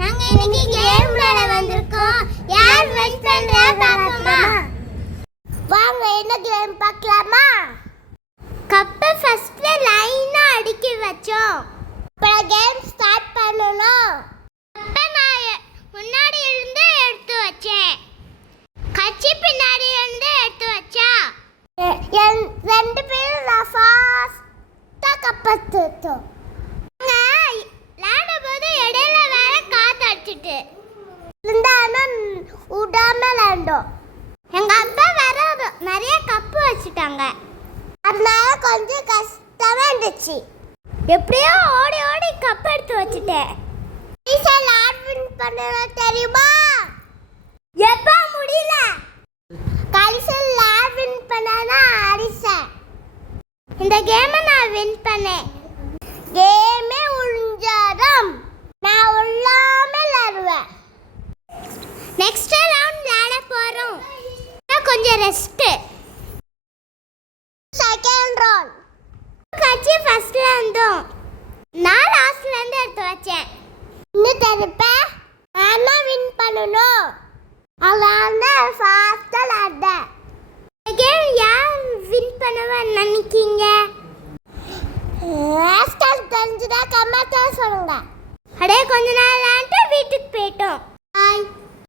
நாங்க இன்னைக்கு கேம் விளையாட வந்திருக்கோம். யார் வின் பண்றா பாப்போமா? வாங்க என்ன கேம் பார்க்கலாமா? கப்பை ஃபர்ஸ்ட் லைனா அடுக்கி வச்சோம். அப்புறம் கேம் ஸ்டார்ட் பண்ணனும். கப்பை நான் முன்னாடி இருந்து எடுத்து வச்சேன். கச்சி பின்னாடி இருந்து எடுத்து வச்சா. ரெண்டு பேரும் ஃபாஸ்டா கப்பை தூத்தோம். விளையாடும்போது இடையில வேற காத்து அடிச்சிட்டு இருந்தாலும் விடாம விளையாண்டோம். எங்க அப்பா வேற நிறைய கப்பு வச்சுட்டாங்க. அதனால கொஞ்சம் கஷ்டமா இருந்துச்சு. எப்படியோ ஓடி ஓடி கப் எடுத்து வச்சுட்டேன். வின் பண்ணணும் தெரியுமா? எப்ப முடியல கடைசியில் வின் பண்ணனா அடிச்சேன். இந்த கேமை நான் வின் பண்ணேன். கேமே உள்ஞ்சாதான் நான் உள்ளாம விளையாடுவேன். நெக்ஸ்ட் ரவுண்ட் விளையாட போறோம். கொஞ்சம் ரெஸ்ட். செகண்ட் ரவுண்ட் கட்சி ஃபர்ஸ்ட்ல இருந்தோம். நான் லாஸ்ட்ல இருந்து எடுத்து வச்சேன். இன்னும் தெரிப்ப நான் வின் பண்ணணும். அதான் ஃபாஸ்டா விளையாடுறேன். கேம் யார் வின் பண்ணுவேன்னு நினைக்கீங்க? தெரிஞ்சுதா கமெண்ட்ல சொல்லுங்க. அடே கொஞ்ச நாள் விளையாண்டு வீட்டுக்கு போயிட்டோம். பாய்.